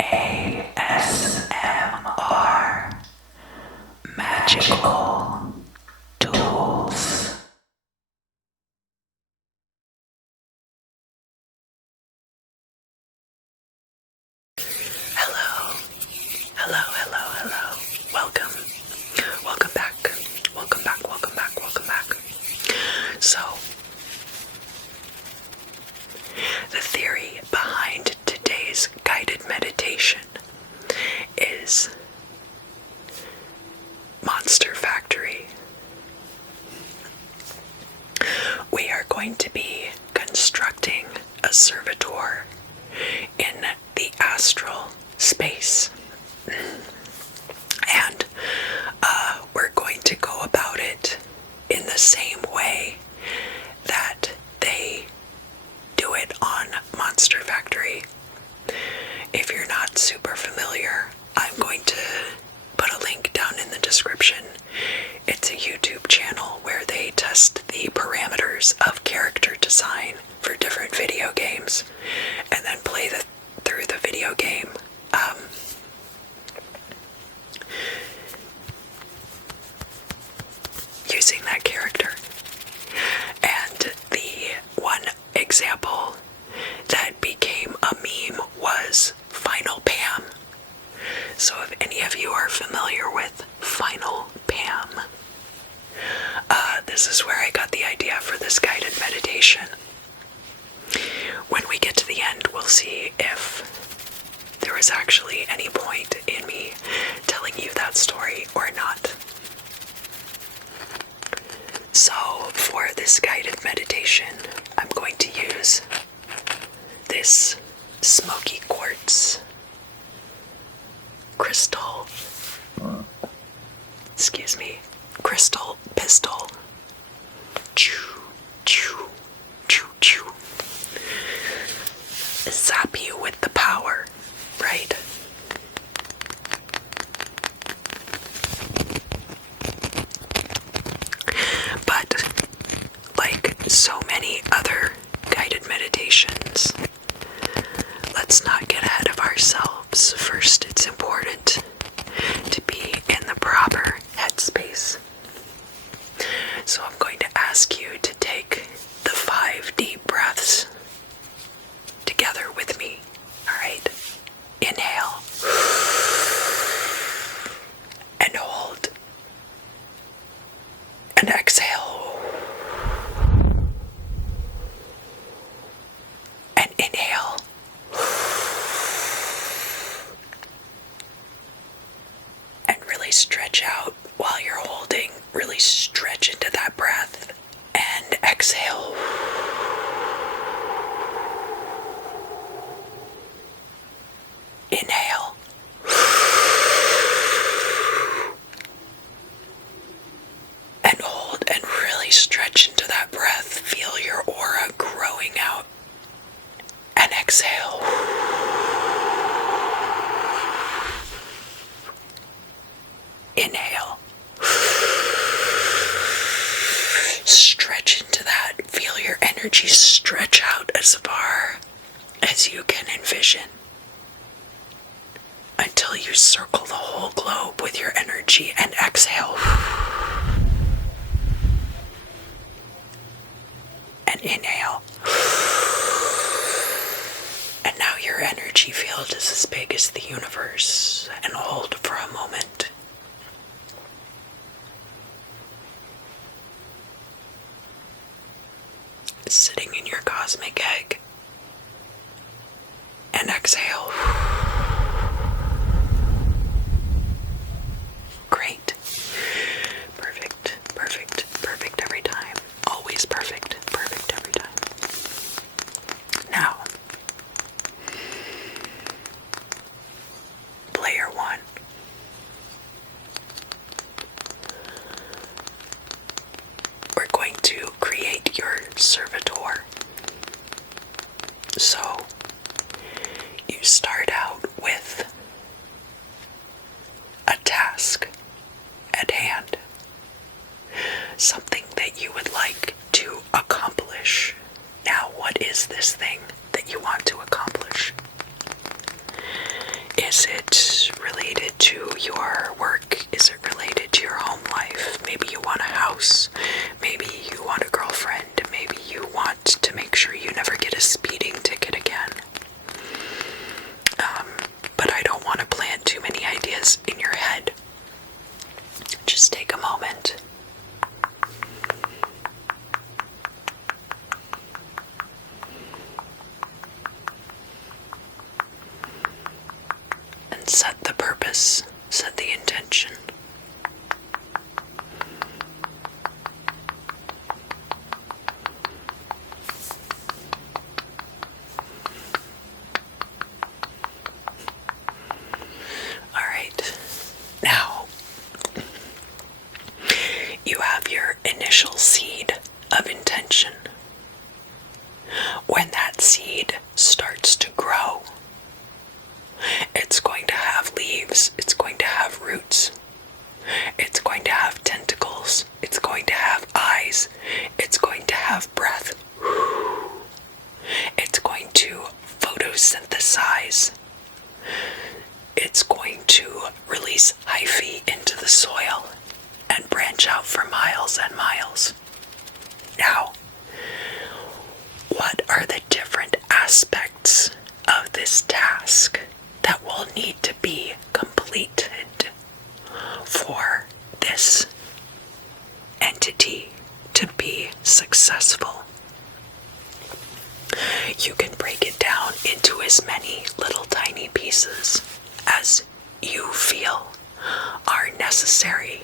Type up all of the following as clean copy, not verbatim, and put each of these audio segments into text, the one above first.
ASMR Magical Tools. Hello, hello, hello, hello. Welcome back. So, the theory behind today's guided meditation is Monster Factory. We are going to be constructing a servitor in the astral space. And we're going to go about it in the same way that they do it on Monster Factory. If you're not super familiar, I'm going to put a link down in the description. It's a YouTube channel where they test the parameters of character design for different video games and then play through the video game. Using that character. And the one example that became a meme was Final Pam. So if any of you are familiar with Final Pam, this is where I got the idea for this guided meditation. When we get to the end, we'll see if there was actually any point in me telling you that story or not. So, for this guided meditation, I'm going to use this smoky quartz crystal pistol. Choo, choo, choo, choo. Zap you with the power, right? But, like so many other guided meditations, let's not get ahead of ourselves. First, it's important to be in the proper headspace. So I'm going to ask you to take the 5 deep breaths together with me, alright? Inhale. And hold. And exhale. And inhale. And really stretch out while you're holding. Really stretch into that breath. And exhale. Inhale. And hold and really stretch into that breath. Feel your aura growing out. And exhale. Inhale. Stretch into that. Feel your energy stretch out as far as you can envision, until you circle the whole globe with your energy, and exhale. And inhale. And now your energy field is as big as the universe. And hold for a moment. Sitting in your cosmic egg. And exhale. Great. Perfect every time. Always perfect every time. Now, player 1. synthesize. It's going to release hyphae into the soil and branch out for miles and miles. Now, what are the different aspects of this task that will need to be completed for this entity to be successful? You can break it down into as many little tiny pieces as you feel are necessary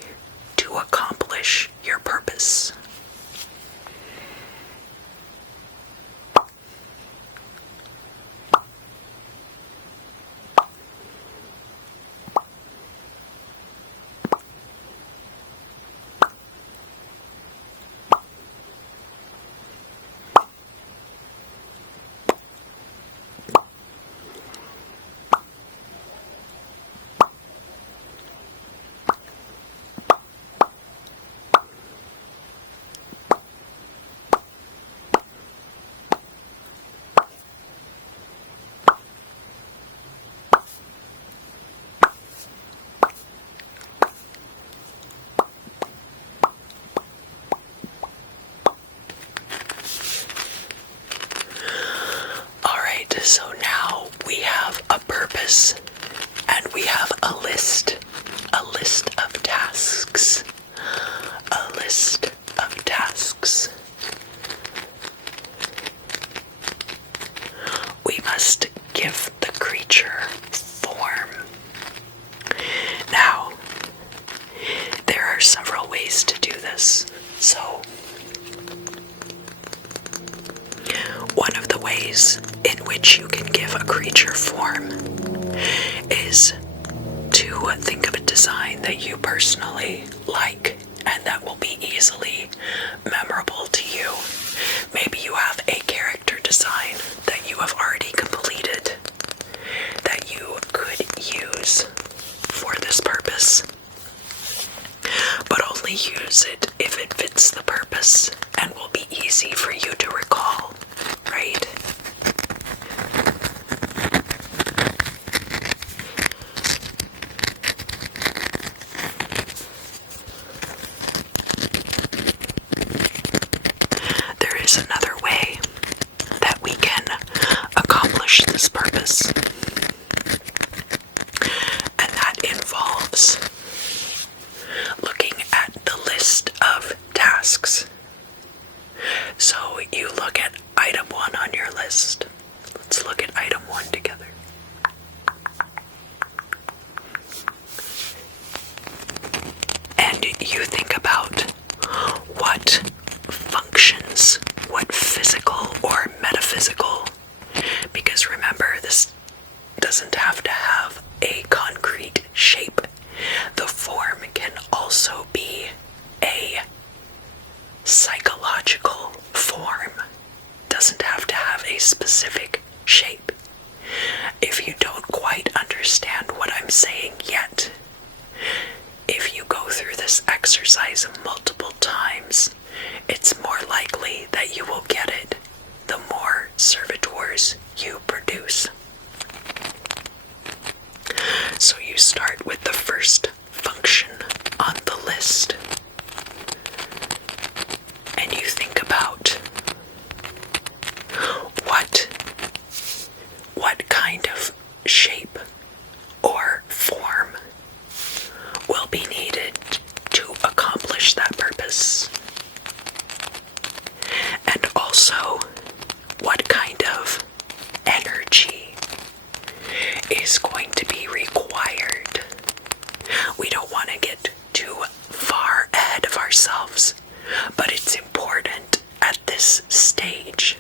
to accomplish your purpose. So now we have a purpose and we have a list of tasks, a list of tasks. We must give the creature form. Now, there are several ways to do this. So, one of the ways in which you can give a creature form is to think of a design that you personally like and that will be easily memorable to you. Maybe you have a character design that you have already completed that you could use for this purpose, but only use it if it fits the purpose and will be easy for you to recall, right? There is another way that we can accomplish this purpose, and that involves looking at the list of tasks. So you look at item 1 on your list. Let's look at item 1 together. And you think about what functions, what physical or metaphysical, because remember, this doesn't have to have a concrete shape. The form can also be a psychological form. Doesn't have to have a specific shape. If you don't quite understand what I'm saying yet, if you go through this exercise multiple times, it's more likely that you will get it the more servitors you produce. So you start with the first function on the list, and you think about what kind of shape or form will be needed to accomplish that purpose. And also, what kind of energy is going to be required. We don't want to get too far ahead of ourselves, but it's important at this stage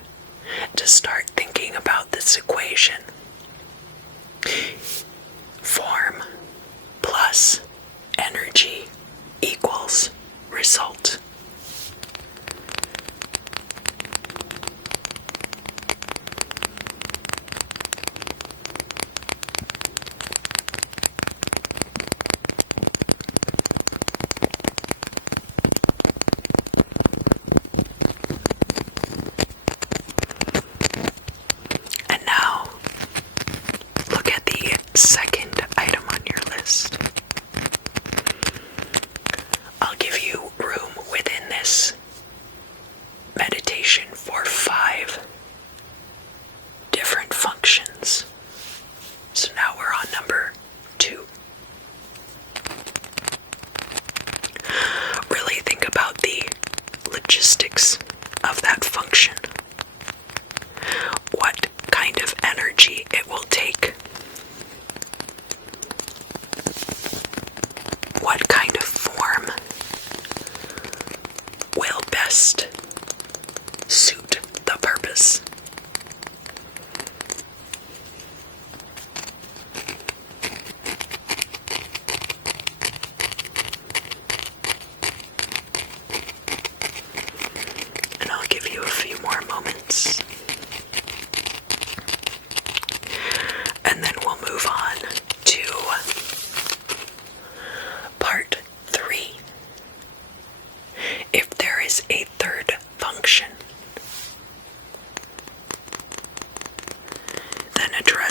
to start thinking about this equation. Form plus energy equals result. And now,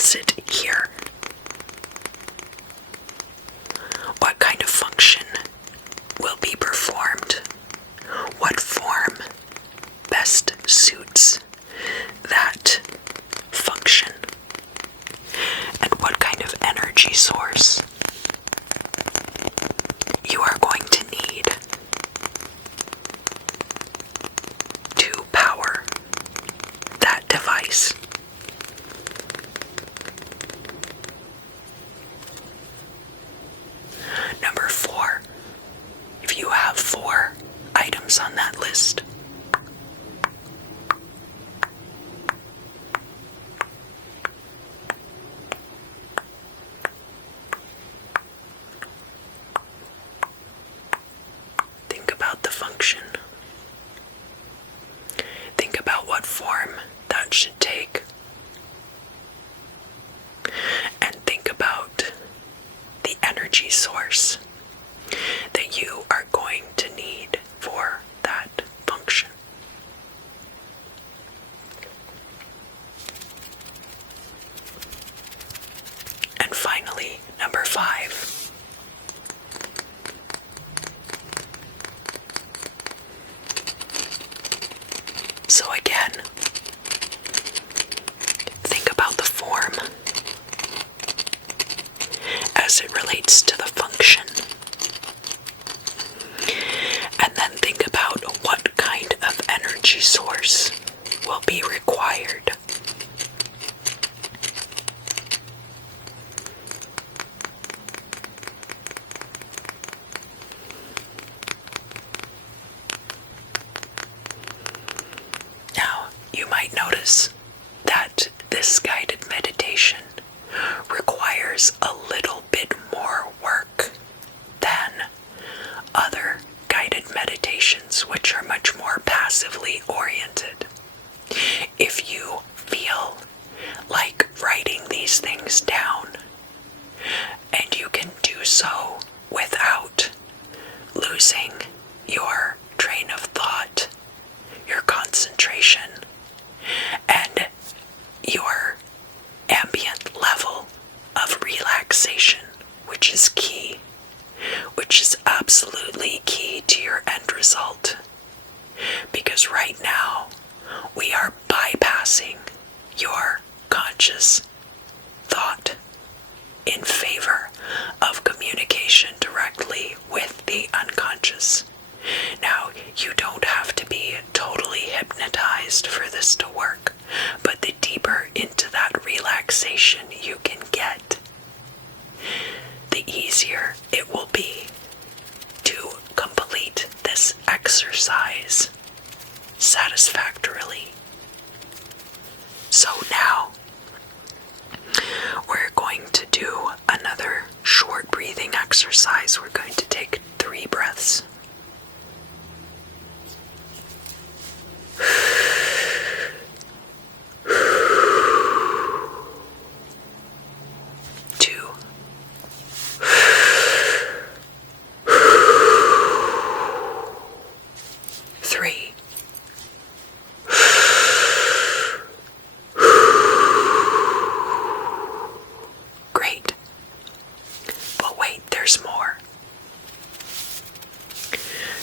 does it here? What kind of function will be performed? What form best suits that function? And what kind of energy source you are going to need to power that device. Number 4, if you have 4 items on that list, think about the function. Think about what form that should take. And think about the energy source that you are going to need for that function. And finally, number 5. So again, think about the form as it relates to the function. And then think about what kind of energy source will be required. Now, you might notice that this guided meditation requires a little bit more work than other guided meditations, which are much more passively oriented. If you feel like writing these things down, and you can do so without losing your train of thought, your concentration, and your ambient level of relaxation, which is key, which is absolutely key to your end result. Because right now, we are bypassing your conscious thought in favor of communication directly with the unconscious. Now, you don't have to be totally hypnotized for this to work, but the deeper into that relaxation you can get, the easier it will be to complete this exercise satisfactorily. So now, we're going to do another short breathing exercise. We're going to take 3 breaths.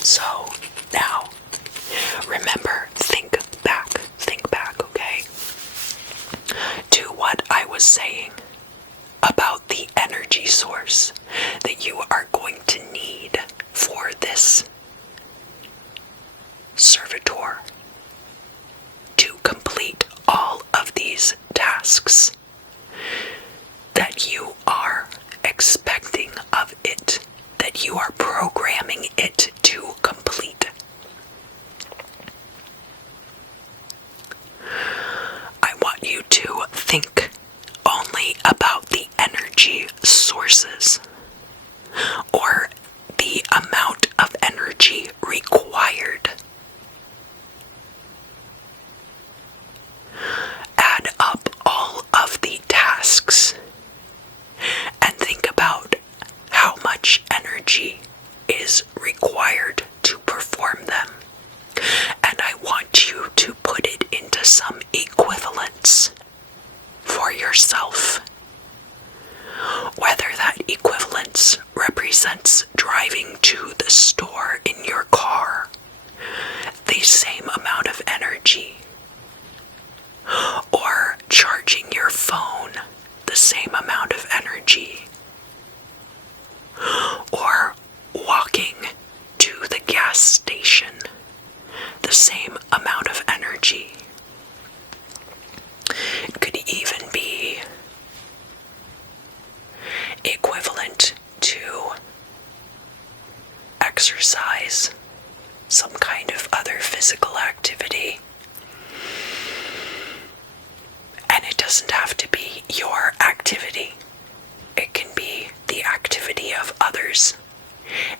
So now, remember, think back, okay, to what I was saying about the energy source that you are going to need for this servitor to complete all of these tasks that you are expecting of it, that you are programming it to complete. I want you to think only about the energy sources, or the amount of energy required. Add up all of the tasks and think about how much energy is required to perform them. And I want you to put it into some equivalence for your yourself. Whether that equivalence represents driving to the store in your car, the same amount of energy, or charging your phone, the same amount of energy, or walking to the gas station, the same amount of energy. It could even be equivalent to exercise, some kind of other physical activity. And it doesn't have to be your activity. It can be the activity of others.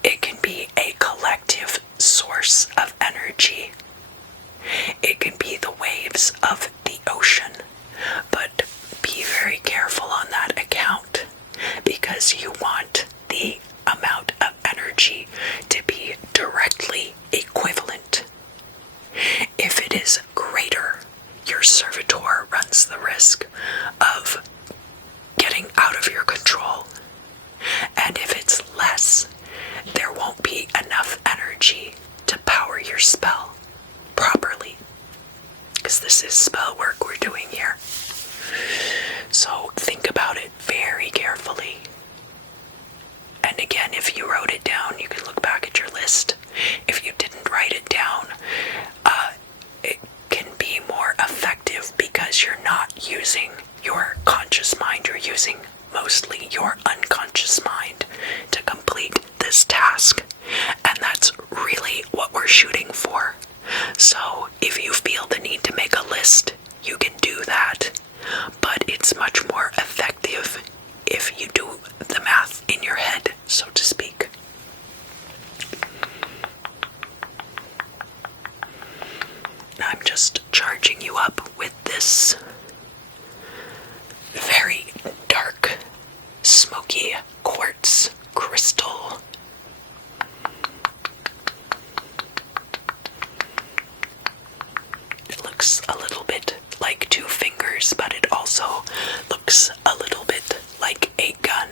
It can be a collective source of energy. It can be the waves of the ocean. But be very careful on that account, because you want the amount of energy to be directly equivalent. If it is greater, your servitor runs the risk of getting out of your control. And if it's less, there won't be enough energy to power your spell properly. Because this is spell work we're doing here. So think about it very carefully. And again, if you wrote it down, you can look back at your list. If you didn't write it down, it can be more effective because you're not using your conscious mind. You're using mostly your unconscious mind to complete this task. And that's really what we're shooting for. So if you feel the need to make a list, you can do that. But it's much more effective if you do the math in your head, so to speak. I'm just charging you up with this very dark, smoky quartz crystal. It looks a little bit like 2 fingers, but it also looks a little bit like a gun.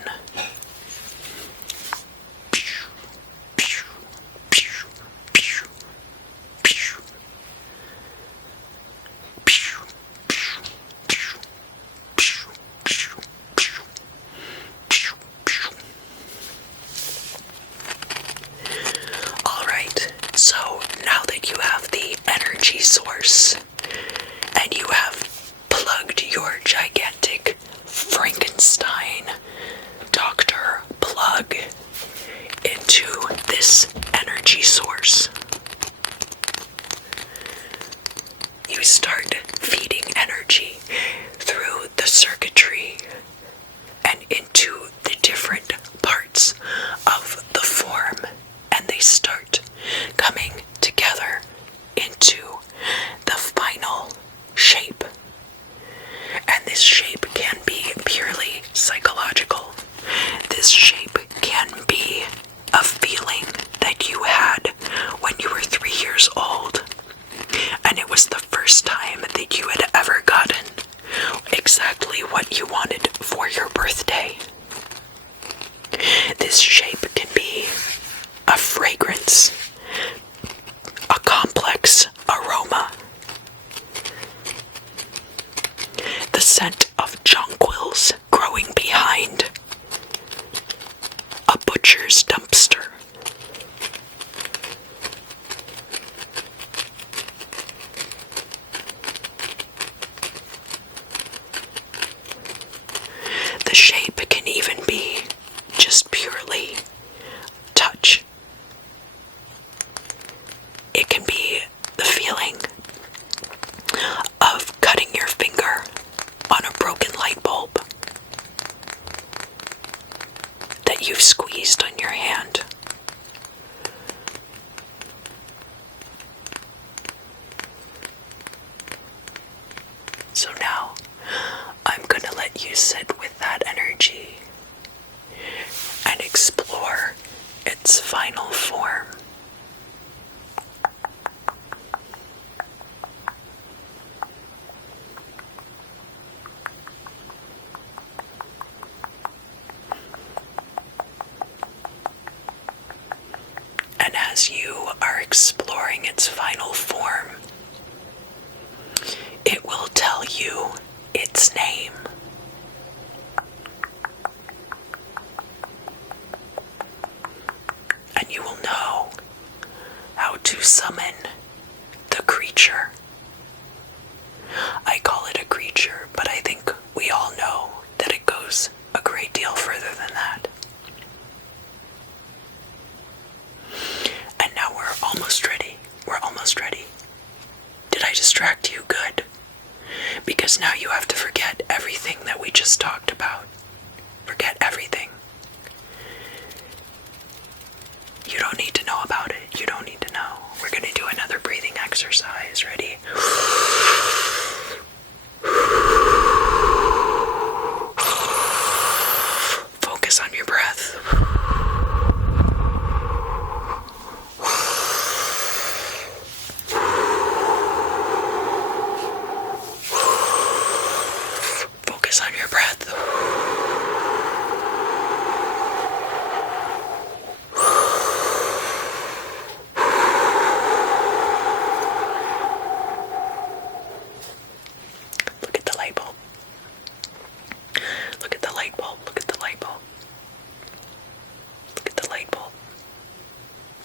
Alright, so now that you have the energy source and you have plugged your gigantic Frankenstein doctor plug into this energy source, you start feeding energy through the circuitry and into the different parts of the form, and they start coming together into the final shape. And this shape can be purely psychological. This shape can be a feeling that you had when you were 3 years old, and it was the first time that you had ever gotten exactly what you wanted for your birthday. This shape can be a fragrance, a complex aroma, the scent of jonquils growing behind a butcher's dumpster. The shape can even be just purely touch. It can be the feeling of cutting your finger on a broken light bulb that you've squeezed on your hand. So now, I'm gonna let you sit with that energy and explore its final form. are exploring its final form, it will tell you its name. And you will know how to summon the creature. I call it a creature, but I think we all know that it goes a great deal further than that. And now we're almost ready. We're almost ready. Did I distract you? Good. Because now you have to forget everything that we just talked about. Forget everything. You don't need to know about it. You don't need to know. We're going to do another breathing exercise. Ready? Focus on your breath. Focus on your breath. Look at the light bulb. Look at the light bulb. Look at the light bulb. Look at the light bulb.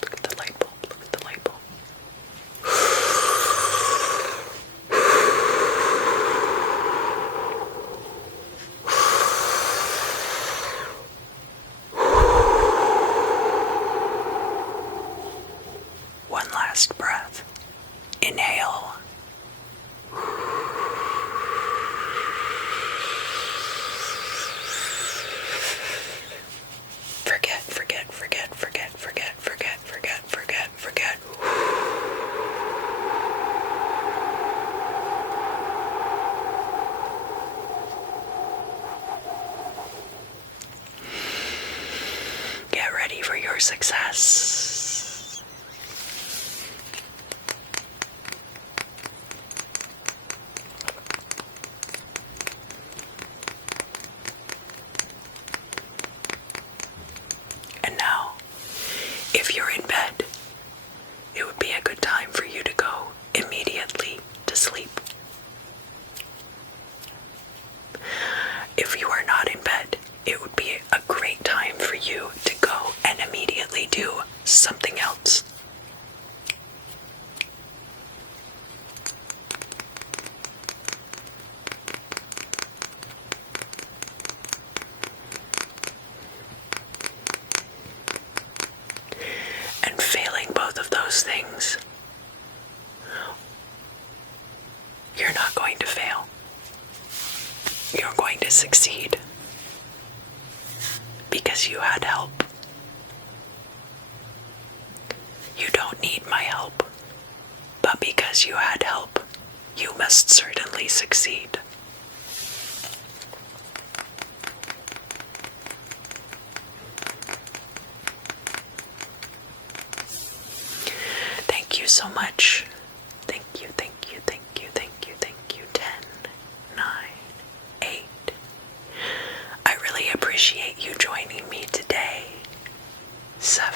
Look at the light bulb. Look at the light bulb. One last breath. Inhale. Forget. Get ready for your success. And now, if you're in bed, it would be a good time for you to go immediately to sleep. If you are not in bed, it would be a great time for you to go and immediately do something else. And failing both of those things, you're not going to fail. You're going to succeed. Because you had help. You don't need my help. But because you had help, you must certainly succeed. Thank you so much. Thank you. 10, 9, 8. I really appreciate you joining me today. 7,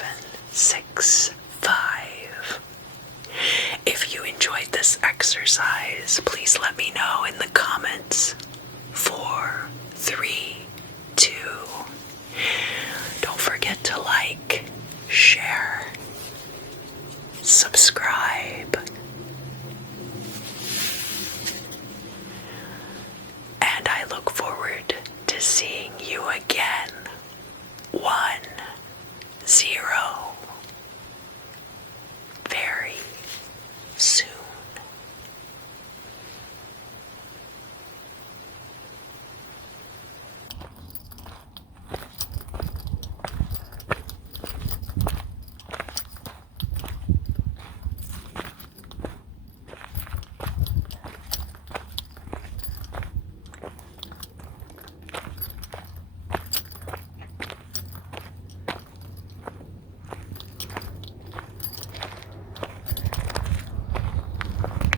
6, 5. If you enjoyed this exercise, please let me know in the